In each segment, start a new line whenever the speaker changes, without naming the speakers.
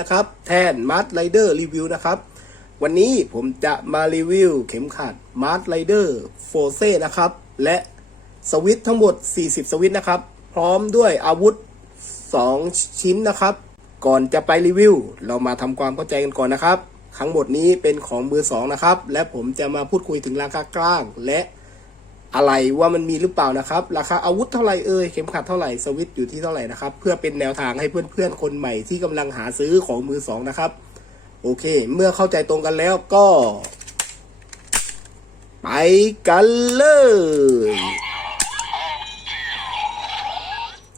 นะครับ แทนมาร์ r ไรเดอร์รีวิวนะครับ วันนี้ผมจะมารีวิวเข็มขัดมาร์ r ไรเดอร์โฟเซ่นะครับ และสวิตทั้งหมด 40 สวิตนะครับ พร้อมด้วยอาวุธ 2 ชิ้นนะครับ ก่อนจะไปรีวิว เรามาทำความเข้าใจกันก่อนนะครับ ทั้งหมดนี้เป็นของมือสองนะครับ และผมจะมาพูดคุยถึงราคากลาง และ อะไรว่ามันมีหรือเปล่านะครับ ราคาอาวุธเท่าไหร่เอ่ยเข็มขัดเท่าไหร่สวิตอยู่ที่เท่าไหร่นะครับ เพื่อเป็นแนวทางให้เพื่อนๆคนใหม่ที่กำลังหาซื้อของมือสองนะครับ โอเค เมื่อเข้าใจตรงกันแล้วก็ ไปกันเลย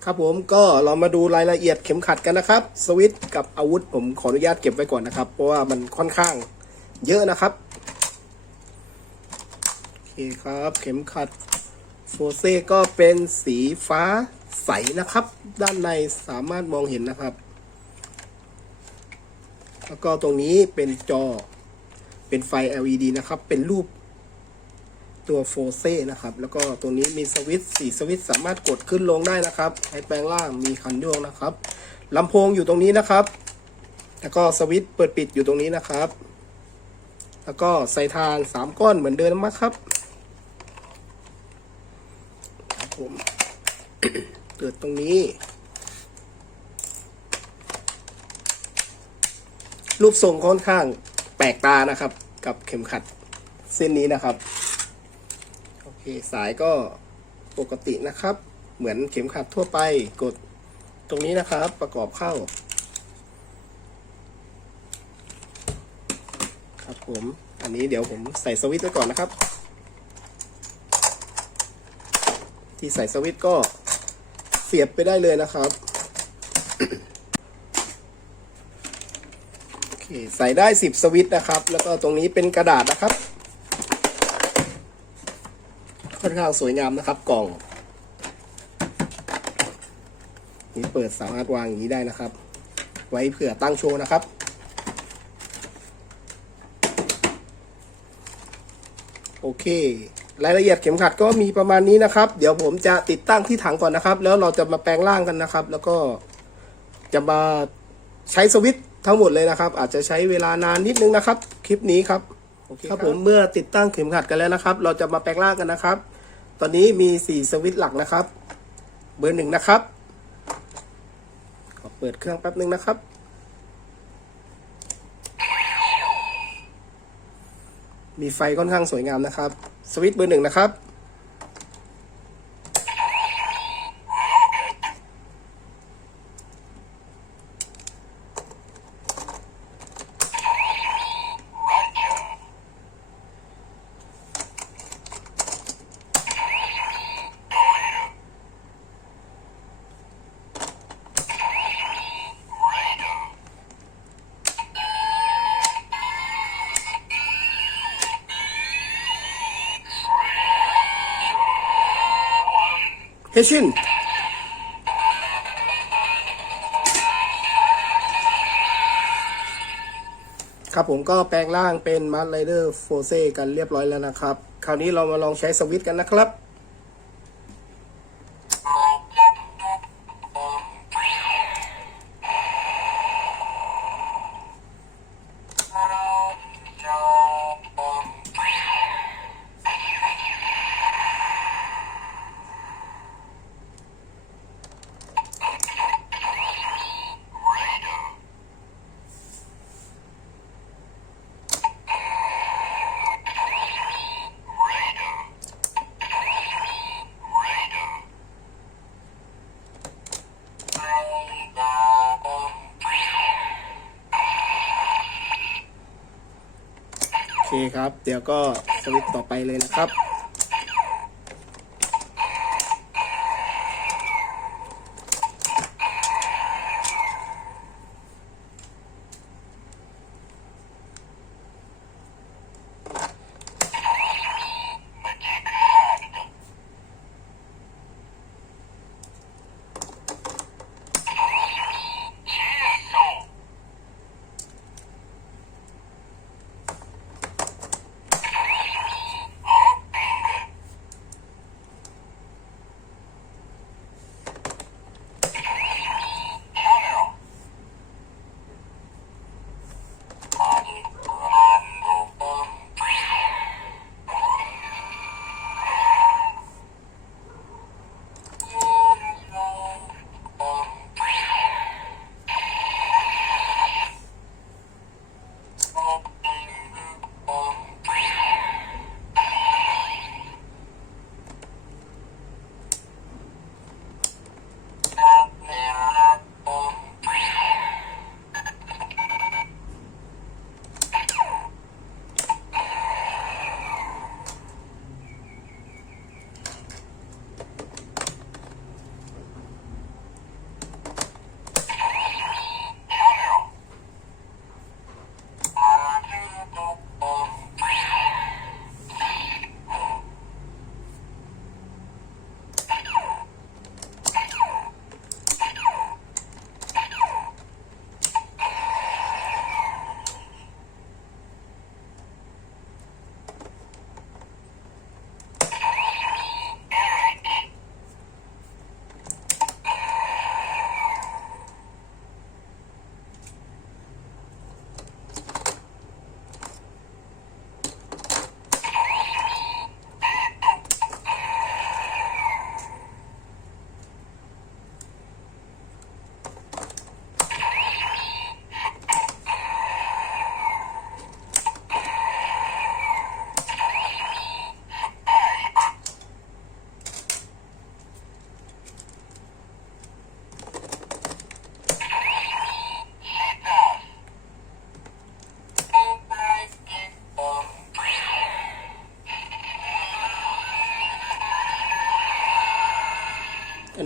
ครับผมก็เรามาดูรายละเอียดเข็มขัดกันนะครับ สวิตกับอาวุธผมขออนุญาตเก็บไว้ก่อนนะครับ เพราะว่ามันค่อนข้างเยอะนะครับ คครับ เข็มขัดโฟเซก็เป็นสีฟ้าใสนะครับ ด้านในสามารถมองเห็นนะครับ แล้วก็ตรงนี้เป็นจอ เป็นไฟ LED นะครับ เป็นรูปตัวโฟเซ่นะครับ แล้วก็ตรงนี้มีสวิตช์สี่สวิตช์สามารถกดขึ้นลงได้นะครับให้แปลงล่างมีคันโยกนะครับลำโพงอยู่ตรงนี้นะครับ แล้วก็สวิตช์เปิดปิดอยู่ตรงนี้นะครับ แล้วก็ใส่ทานสามก้อนเหมือนเดิมนะครับครับ ผมเกิดตรงนี้ รูปทรงค่อนข้างแปลกตานะครับ กับเข็มขัดเส้นนี้นะครับ โอเค สายก็ปกตินะครับ เหมือนเข็มขัดทั่วไปกดตรงนี้นะครับ ประกอบเข้า ครับผม อันนี้เดี๋ยวผมใส่สวิตช์ไว้ก่อนนะครับ ที่ใส่สวิตช์ก็เสียบไปได้เลยนะครับโอเคใส่ได้ 10 สวิตช์นะครับ แล้วก็ตรงนี้เป็นกระดาษนะครับค่อนข้างสวยงามนะครับกล่อง นี่เปิดสามารถวางอย่างนี้ได้นะครับ ไว้เผื่อตั้งโชว์นะครับ โอเค รายละเอียดเข็มขัดก็มีประมาณนี้นะครับ เดี๋ยวผมจะติดตั้งที่ถังก่อนนะครับ แล้วเราจะมาแปลงร่างกันนะครับ แล้วก็จะมาใช้สวิตช์ทั้งหมดเลยนะครับ อาจจะใช้เวลานานนิดนึงนะครับ คลิปนี้ครับครับผมเมื่อติดตั้งเข็มขัดกันแล้วนะครับ เราจะมาแปลงร่างกันนะครับ ตอนนี้มีสี่สวิตช์หลักนะครับ เบอร์หนึ่งนะครับขอเปิดเครื่องแป๊บนึงนะครับ มีไฟค่อนข้างสวยงามนะครับ สวิตช์เบอร์หนึ่งนะครับ เฮชินครับผมก็แปลงร่างเป็นมาร์ไรเดอร์โฟเซกันเรียบร้อยแล้วนะครับ คราวนี้เรามาลองใช้สวิตช์กันนะครับ คครับ เดี๋ยวก็สวิตต่อไปเลยนะครับ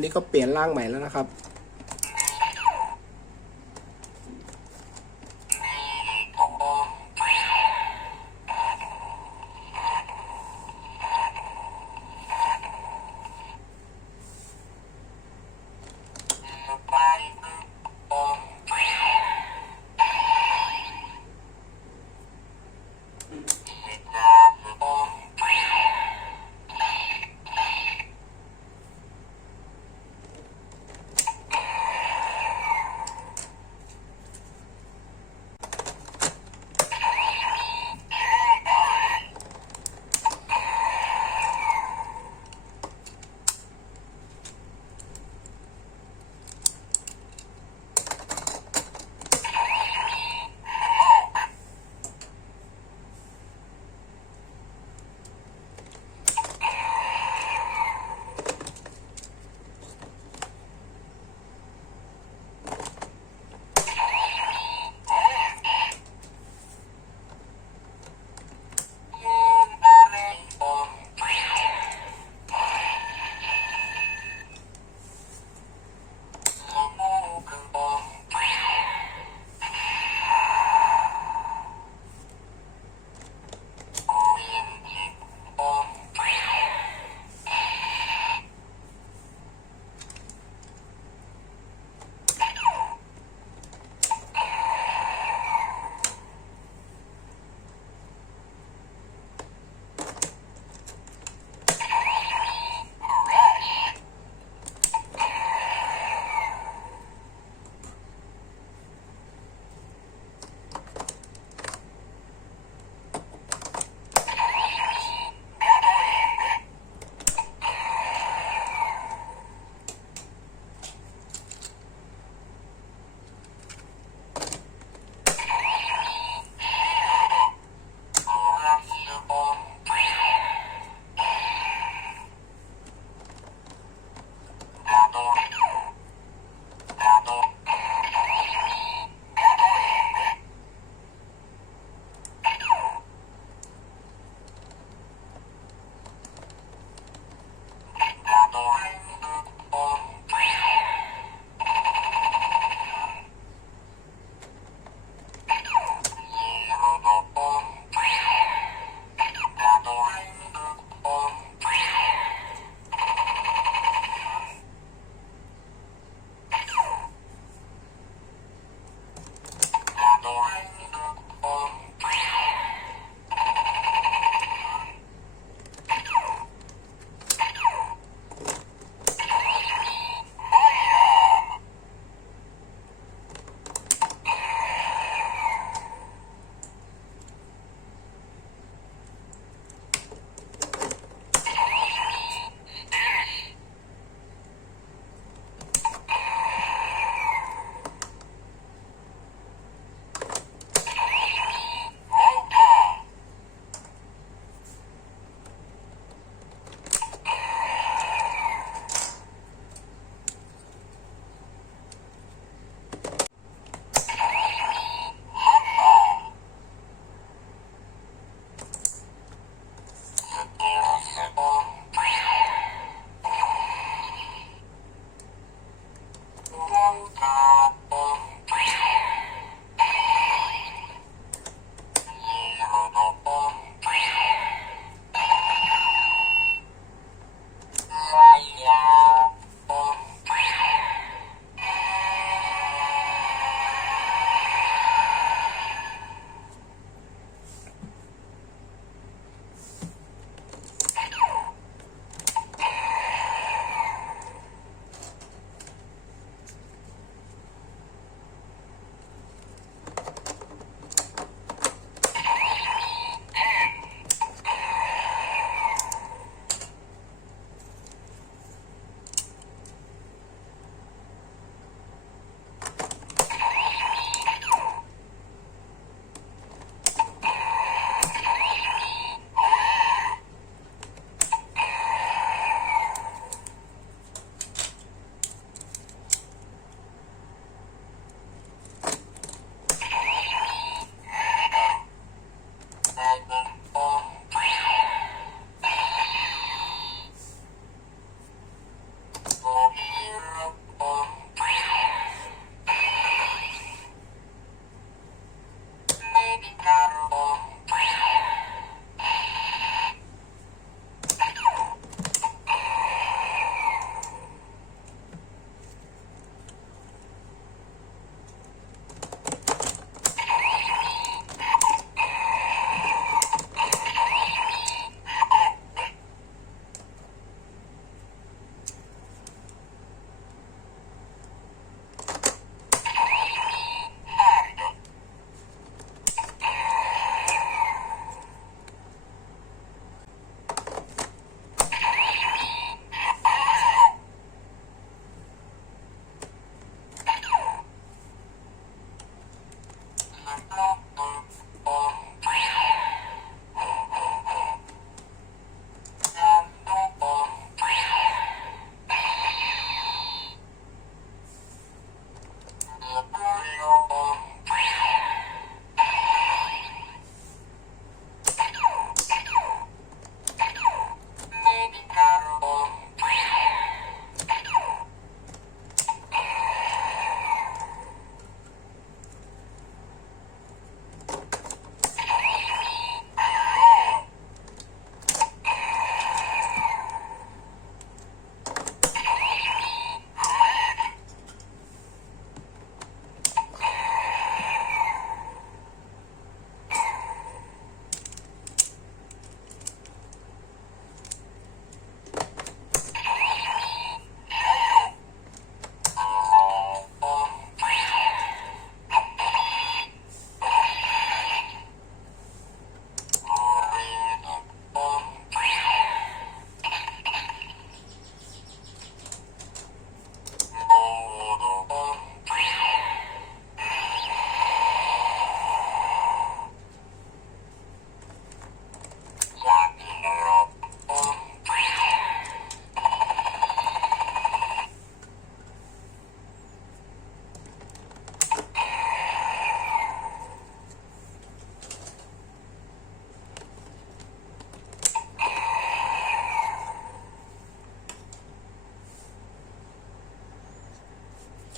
นี่ก็เปลี่ยนร่างใหม่แล้วนะครับ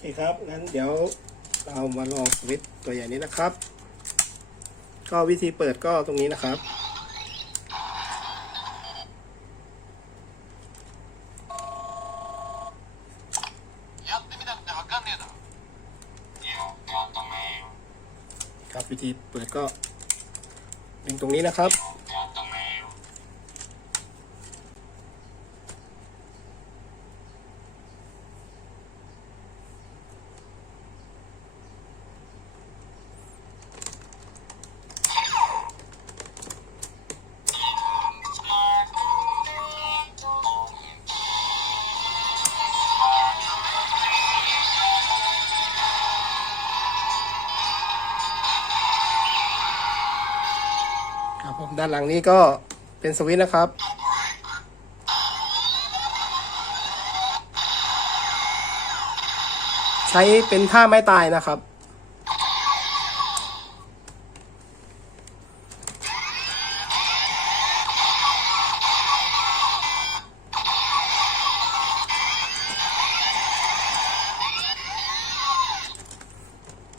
คครับ งั้นเดี๋ยวเรามาลองสวิตตัวใหญ่นี้นะครับ ก็วิธีเปิดก็ตรงนี้นะครับ ครับวิธีเปิดก็ดึงตรงนี้นะครับานหลังนี้ก็เป็นสวิตช์นะครับ ใช้เป็นท่าไม้ตายนะครับ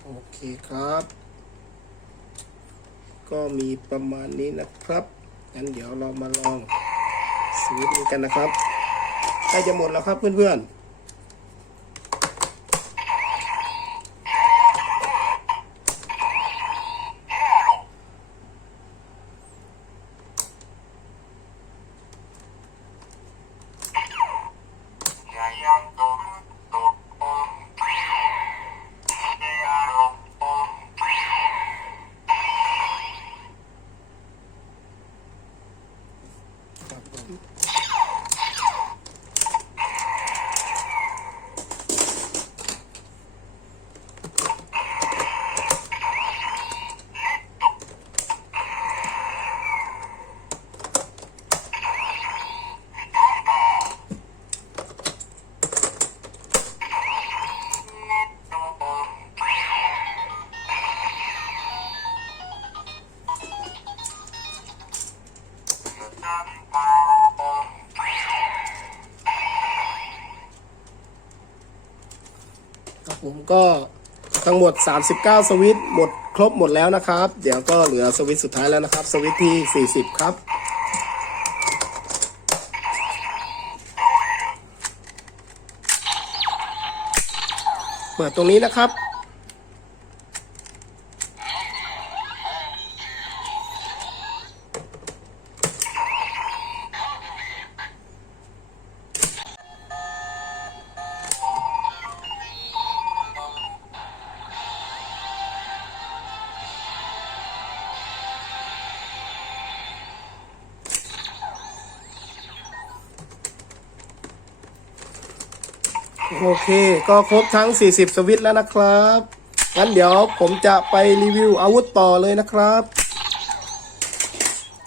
โอเคครับ ก็มีประมาณนี้นะครับ งั้นเดี๋ยวเรามาลองสวิตช์นี้กันนะครับใกล้จะหมดแล้วครับเพื่อนๆ ก็ทั้งหมด 39 สวิตหมดครบหมดแล้วนะครับ เดี๋ยวก็เหลือสวิตสุดท้ายแล้วนะครับ สวิตที่ 40 ครับ เปิดตรงนี้นะครับ ก็ครบทั้ง 40 สวิตแล้วนะครับ งั้นเดี๋ยวผมจะไปรีวิวอาวุธต่อเลยนะครับ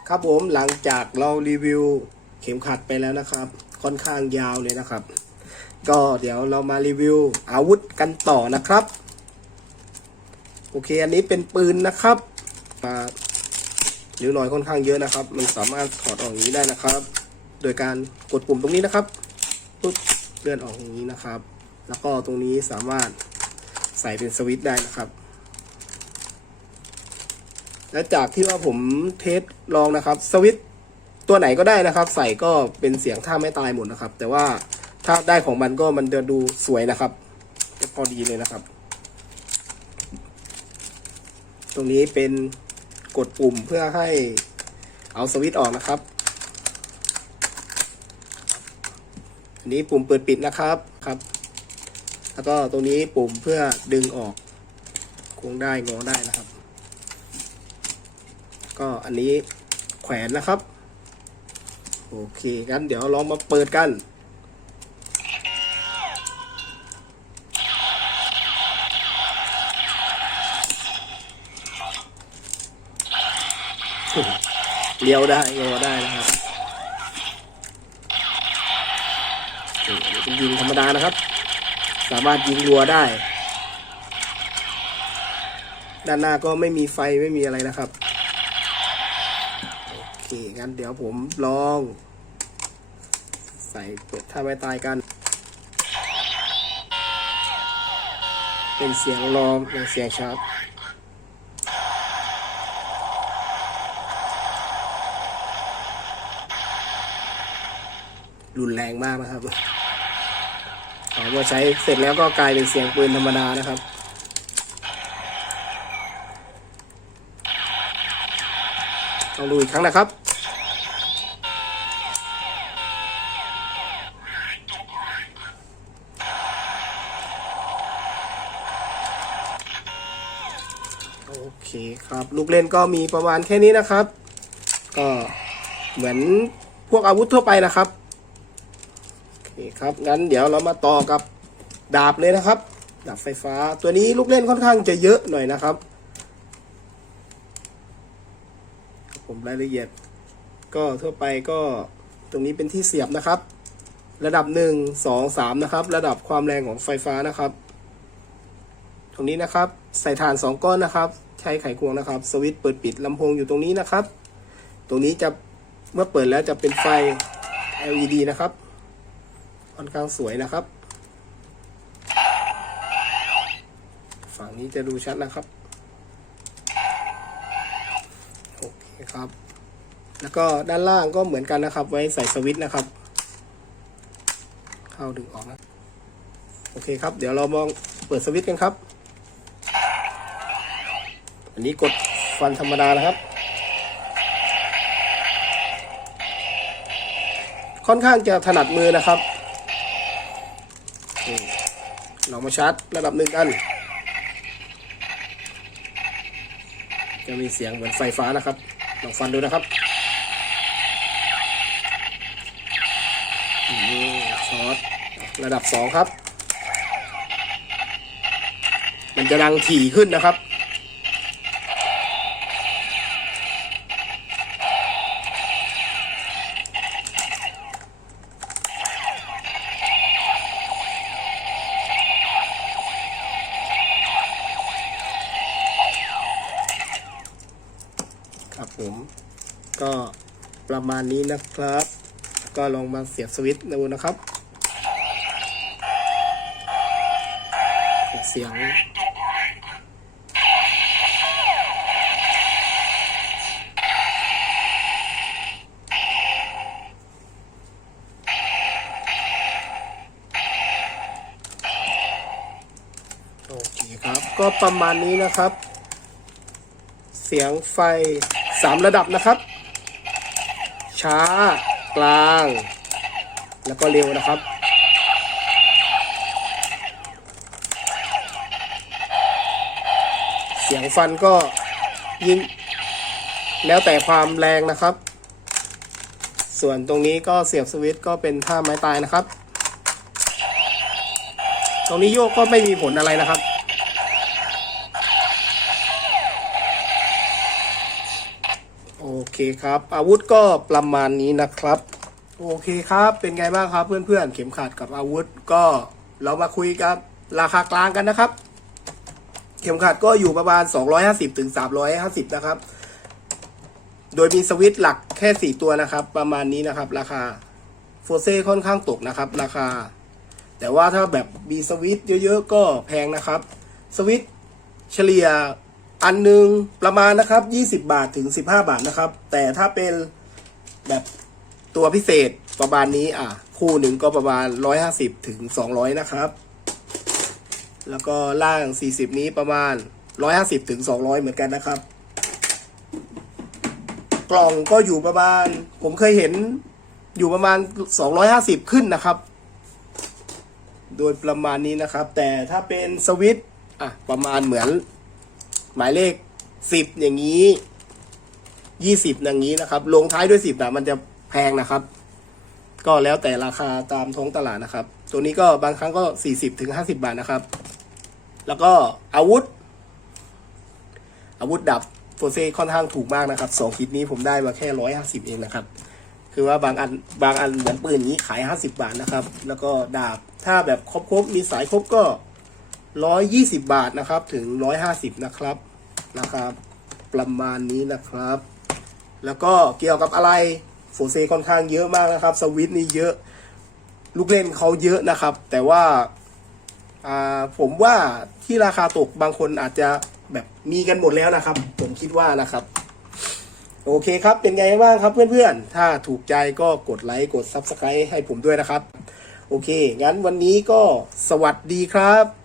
ครับผมหลังจากเรารีวิวเข็มขัดไปแล้วนะครับ ค่อนข้างยาวเลยนะครับ ก็เดี๋ยวเรามารีวิวอาวุธกันต่อนะครับ โอเคอันนี้เป็นปืนนะครับมานิ้วหน่อยค่อนข้างเยอะนะครับ มันสามารถถอดออกอย่างนี้ได้นะครับ โดยการกดปุ่มตรงนี้นะครับปุ๊บเลื่อนออกอย่างนี้นะครับ แล้วก็ตรงนี้สามารถใส่เป็นสวิตช์ได้นะครับ และจากที่ว่าผมเทสลองนะครับสวิตช์ตัวไหนก็ได้นะครับ ใส่ก็เป็นเสียงท่าไม่ตายหมดนะครับ แต่ว่าถ้าได้ของมันก็มันจะดูสวยนะครับจะพอดีเลยนะครับ ตรงนี้เป็นกดปุ่มเพื่อให้เอาสวิตช์ออกนะครับอันนี้ปุ่มเปิดปิดนะครับครับ แล้วก็ตรงนี้ปุ่มเพื่อดึงออกโค้งได้งอได้นะครับ ก็อันนี้แขวนนะครับ โอเคงั้นเดี๋ยวลองมาเปิดกันเลี้ยวได้งอได้นะครับเป็นยิงธรรมดานะครับ สามารถยิงรัวได้ ด้านหน้าก็ไม่มีไฟไม่มีอะไรนะครับโอเคงั้นเดี๋ยวผมลอง ใส่เปิดท่าไม่ตายกัน เป็นเสียงลองเป็นเสียงชาร์ปรุนแรงมากนะครับ พอมาใช้เสร็จแล้วก็กลายเป็นเสียงปืนธรรมดานะครับลองดูอีกครั้งนะครับ โอเคครับ ลูกเล่นก็มีประมาณแค่นี้นะครับ ก็เหมือนพวกอาวุธทั่วไปนะครับ โอเครับงั้นเดี๋ยวเรามาต่อกับดาบเลยนะครับ ดาบไฟฟ้าตัวนี้ลูกเล่นค่อนข้างจะเยอะหน่อยนะครับ ผมรายละเอียด ก็ทั่วไปก็ตรงนี้เป็นที่เสียบนะครับ ระดับหนึ่งสองสามนะครับ ระดับความแรงของไฟฟ้านะครับ ตรงนี้นะครับ ใส่ฐานสองก้อนนะครับ ใช้ไขควงนะครับ สวิตช์เปิดปิดลำโพงอยู่ตรงนี้นะครับ ตรงนี้จะเมื่อเปิดแล้วจะเป็นไฟ LED นะครับ ค่อนข้างสวยนะครับ ฝั่งนี้จะดูชัดนะครับ โอเคครับ แล้วก็ด้านล่างก็เหมือนกันนะครับ ไว้ใส่สวิตช์นะครับ เข้าดึงออกนะ โอเคครับ เดี๋ยวเรามองเปิดสวิตช์กันครับ อันนี้กดฟันธรรมดานะครับค่อนข้างจะถนัดมือนะครับ เรามาชาร์จระดับหนึ่งกัน จะมีเสียงเหมือนไฟฟ้านะครับ ลองฟันดูนะครับชาร์จระดับสองครับ มันจะดังถี่ขึ้นนะครับ ประมาณนี้นะครับ ก็ลองมาเสียบสวิตช์ดูนะครับ เสียงโอเคครับ ก็ประมาณนี้นะครับ เสียงไฟสามระดับนะครับ ช้า กลาง แล้วก็เร็วนะครับ เสียงฟันก็ยิ่งแล้วแต่ความแรงนะครับ ส่วนตรงนี้ก็เสียบสวิตช์ก็เป็นท่าไม้ตายนะครับ ตรงนี้โยกก็ไม่มีผลอะไรนะครับ ครับ อาวุธก็ประมาณนี้นะครับ โอเคครับ เป็นไงบ้างครับเพื่อนๆ เข็มขัดกับอาวุธก็เรามาคุยกับราคากลางกันนะครับ เข็มขัดก็อยู่ประมาณ 250ถึง350 นะครับ โดยมีสวิตช์หลักแค่ 4 ตัวนะครับ ประมาณนี้นะครับ ราคาโฟเซ่ค่อนข้างตกนะครับ ราคา แต่ว่าถ้าแบบมีสวิตช์เยอะๆ ก็แพงนะครับ สวิตช์เฉลี่ย อันหนึ่งประมาณนะครับ 20 บาทถึง 15 บาทนะครับ แต่ถ้าเป็นแบบตัวพิเศษประมาณนี้อะ คู่หนึ่งก็ประมาณ 150ถึง200 นะครับ แล้วก็ล่าง 40 นี้ประมาณ 150ถึง200 เหมือนกันนะครับ กล่องก็อยู่ประมาณ ผมเคยเห็นอยู่ประมาณ 250 ขึ้นนะครับ โดยประมาณนี้นะครับ แต่ถ้าเป็นสวิตช์อะประมาณเหมือน หมายเลข10อย่างนี้20อย่างนี้นะครับ ลงท้ายด้วย10นะมันจะแพงนะครับ ก็แล้วแต่ราคาตามท้องตลาดนะครับ ตัวนี้ก็บางครั้งก็40ถึง50บาทนะครับ แล้วก็อาวุธ อาวุธดับโฟเซ่ค่อนข้างถูกมากนะครับสองคิดนี้ผมได้มาแค่ร้อยห้าสิบเองนะครับ คือว่าบางอันบางอันเหมือนปืนนี้ขายห้าสิบาทนะครับ แล้วก็ดาบถ้าแบบครบครบๆมีสายครบก็ร้อยยี่สิบาทนะครับ ถึงร้อยห้าสิบนะครับ ราคาประมาณนี้นะครับ แล้วก็เกี่ยวกับอะไรโฟเซ่ค่อนข้างเยอะมากนะครับ สวิตนี่เยอะ ลูกเล่นเขาเยอะนะครับ แต่ว่าอ่าผมว่าที่ราคาตกบางคนอาจจะแบบมีกันหมดแล้วนะครับ ผมคิดว่านะครับ โอเคครับ เป็นไงบ้างครับเพื่อนๆ ถ้าถูกใจก็กดไลค์กด Subscribe ให้ผมด้วยนะครับ โอเค งั้นวันนี้ก็สวัสดีครับ